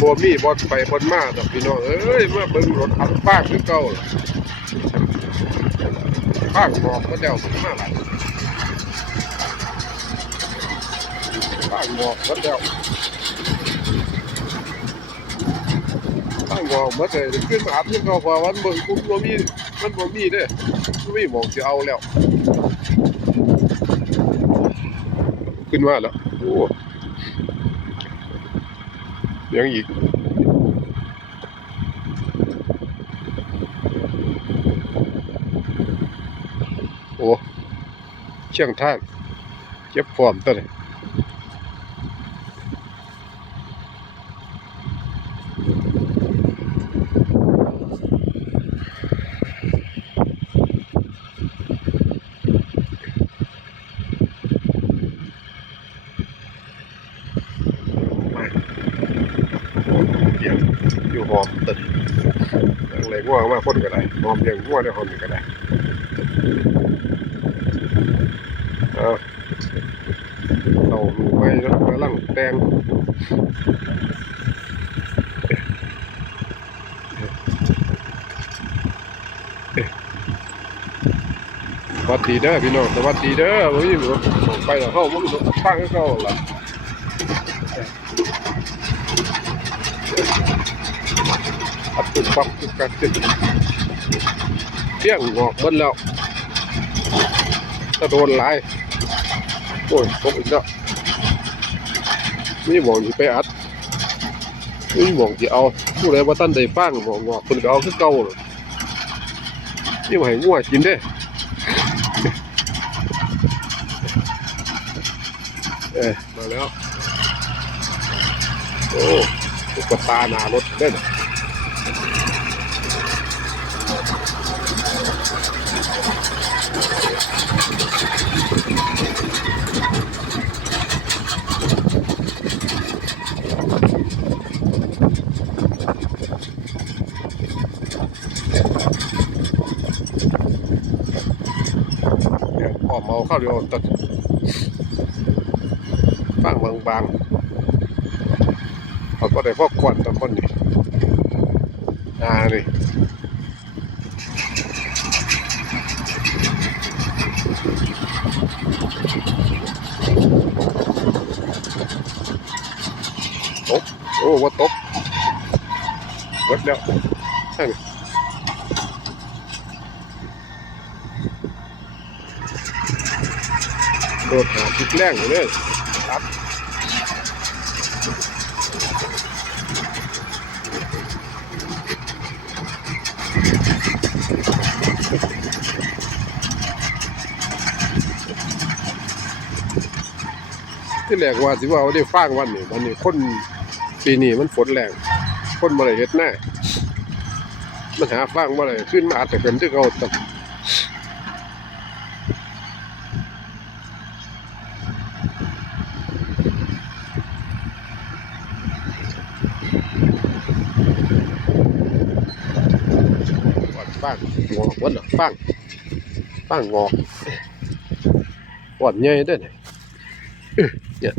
บ่มีบ่ไปบ่มาดอกพี่น้องเอ้ยมาเบิ่งรถอัดฟาคือเก่าล่ะฟางบอกมาแล้วมาหลายฟางบอกมาแล้วฟางบอกมาแต่ขึ้นมาอัดคือเก่าเพราะวันบ่มันบ่มีมันบ่มีเด้มันมีหมองสิเอาแล้ว ขึ้นมาแล้วโอ้ 两亿，哦，一降太，一破不得。 หอมตึกอะไรง่วงมากคนก็ได้หอมเพียงง่วงได้หอมนี่ก็ได้เอาเราลูกไม้แล้วกำลังแตงสวัสดีเด้อพี่น้องสวัสดีเด้อวันนี้ผมไปแล้วเข้ามันฟังให้เข้าละ อัดตุกปักตุกกัดติดเพี้ยงงอกเบิ้แล้วถ้าโดนหลาย โอ้ยตกอีกแล้วนี่หมองที่ไปอัดนี่หมองที่เอาผู้ใดว่าตั้นได้ฟังหมองงอกคนก็เอาคือเก่าเลยนี่มาให้งัวกินเด้ เอ้ยมาแล้ว โอ้ตุ๊กตาหนารถเด้นเ ออกมาเอาข้าวเดียวตัดฟังบางๆเขาก็ได้พวกควันตะคนนี่อ่านี่ตกโอ้ว่าตกเบิดแล้วนั่น โดดหาทิกแรงอยู่เลยครับที่แรกว่าสิว่าเอาได้ฟางวันนี้วันนี้คนปีนี้มันฝนแรงคนบ่ได้เฮ็ดหน้ามันหาฟางบ่ได้ขึ้นมาอาจจะเป็นที่เขาต้อ งวัดฟางงอกวันน่ะฟางฟางงอกวัดใหญ่เด้อเนี่ย เนี่ย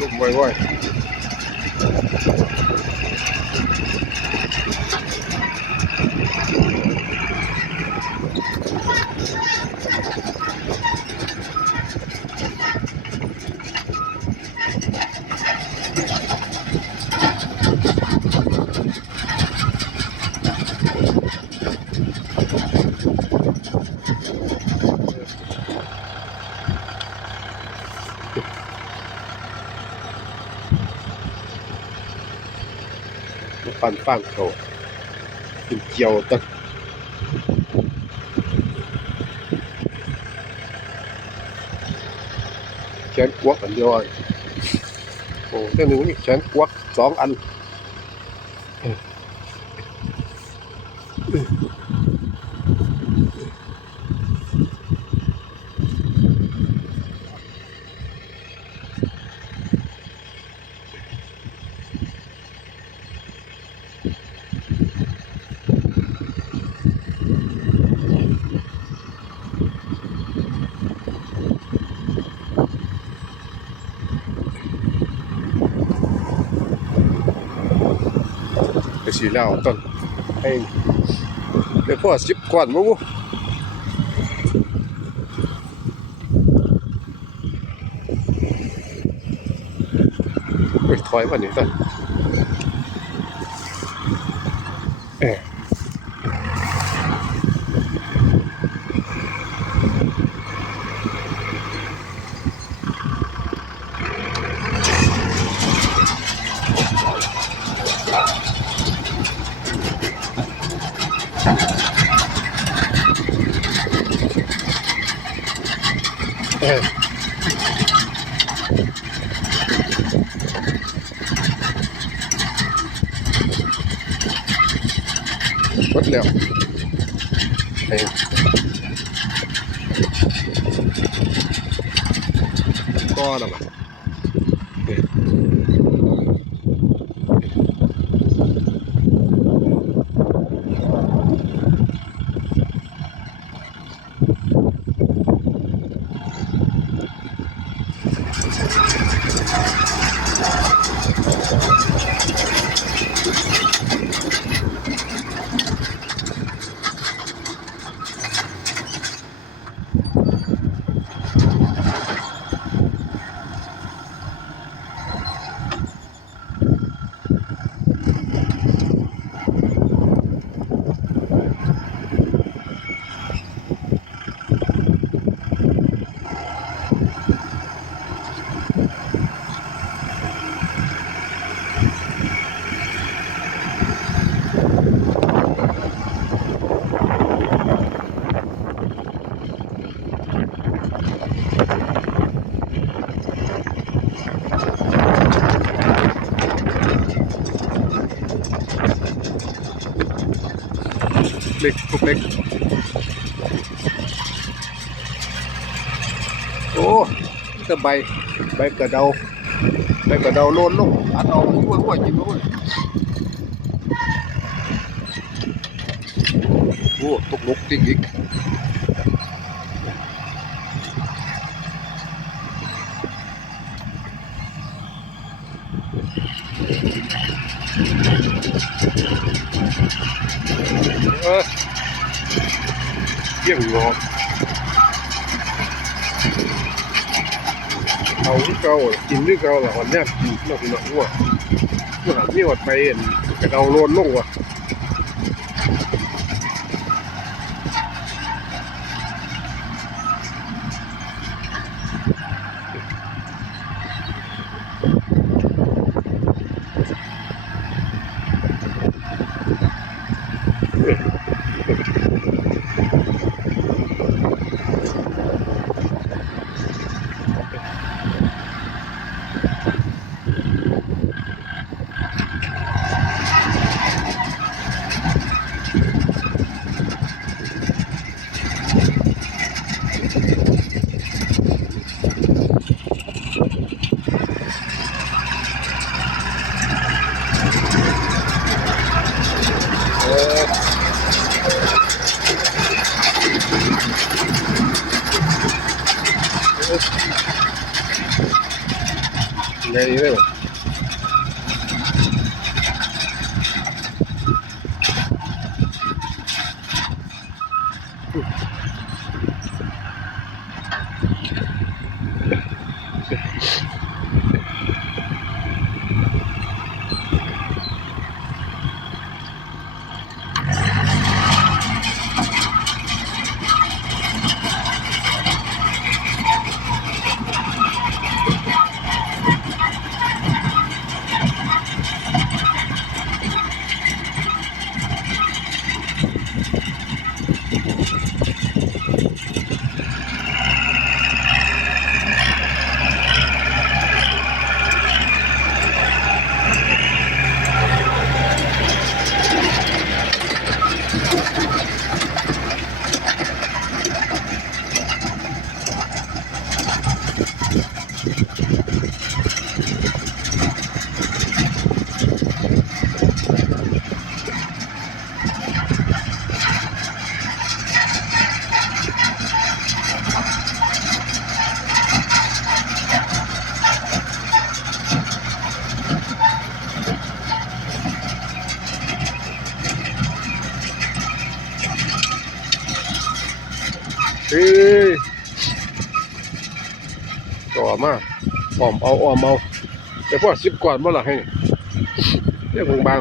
ลมไวๆ ปั่นฟางเขากินเกียวตันนกวักอันเดียวอะโอ้เส้นหนึ่งนี่แขนกวักสองอัน เออเออไปสีแล้วต้นให้เดี๋ยวพ่อสิบก่อนมั้งวะไปถอยวันนี้ต้น bất liệu. Đây. Co là mà ล็กพวกเล็ก โอ้จะใบใบกระเดาใบกระเดาโลนลูกอัดเอาหัวหัวกินมาเว้ยโอ้ตกลุกจริงอีก เออเยี่ยมงอเอาที่เก่ากินที่เก่าหล่อวันเนี้กินนอกนอกวัวเมื่อหาที่อดไปเห็นกระเดาโลนลงว่ะ video. Uh. Hey. ต่อมาอ้อมเอาอ้อมเอาแต่พวกสิบก่อนบ่หล่ะให้เรียกบางบาง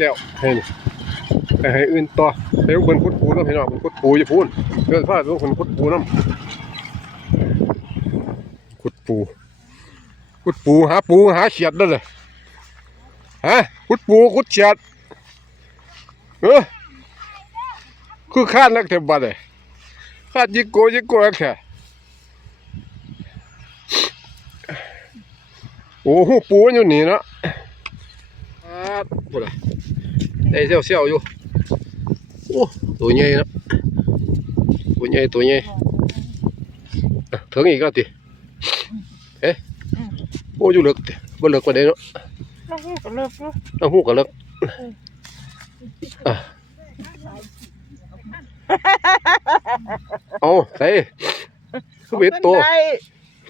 แล้วให้นี่แต่ให้อื่นต่อให้เพิ่นขุดปูนาะพี่น้องเพิ่นขุดปูอย่าพูนเกินพลาดเพิ่นขุดปูน้ำขุดปูขุดปูหาปูหาเขียดนั่นเลยฮะขุดปูขุดเขียดเออคือคาดนักเทบัดเลยคาดยิงโกยิงโกแท้โอ้โหปูอยู่นี่เนาะครับพูดเลยได้เซี่ยวเซี่ยวๆอยู่โอ้ตัวใหญ่นะตัวใหญ่ตัวใหญ่อะถึงอีกแล้วติเอ๊บ đây xèo xèo vô. Ô tuổi nhây lắm. Tuổi nhây tuổi nhây. À, thướng gì cả thì thế ô du lực vẫn lực vào đây nữa nó hú cả lực à. Ô thấy. Không biết to.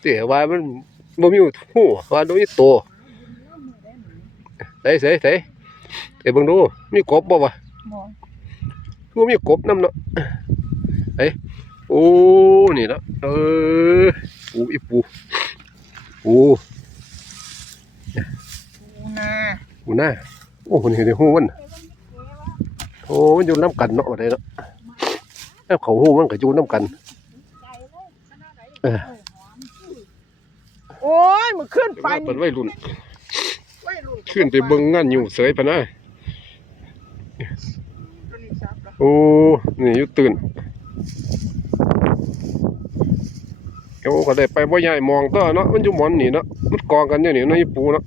tỉa vai vẫn, bao nhiêu hú vai đối với to. Đấy thế thế เดี๋ยวเบิ่งดู มีกบบ่วะหมอคือมีกบน้ำเนาะเอ้ยโอ้นี่เนาะเออปูอีปูปูปูนาปูหน้าโอ้คนเห็นในหูมันโอ้มันอยู่น้ำกันเนาะว่าได้เนาะแล้วเขาหูมันก็อยู่น้ำกันเออโอ้ยมันขึ้นไปว่าเป็นวัยรุ่นไม่รุ่นขึ้นไปเบิ่งงานอยู่เสยปะนะตัวนี้ซับละ โอ้นี่ยุตื่นโอ้ก็ได้ไปบ่ใหญ่มองต่อเนาะมันอยู่หมอนนี่เนาะมันกองกันอยู่นี่เนาะอีปูเนาะ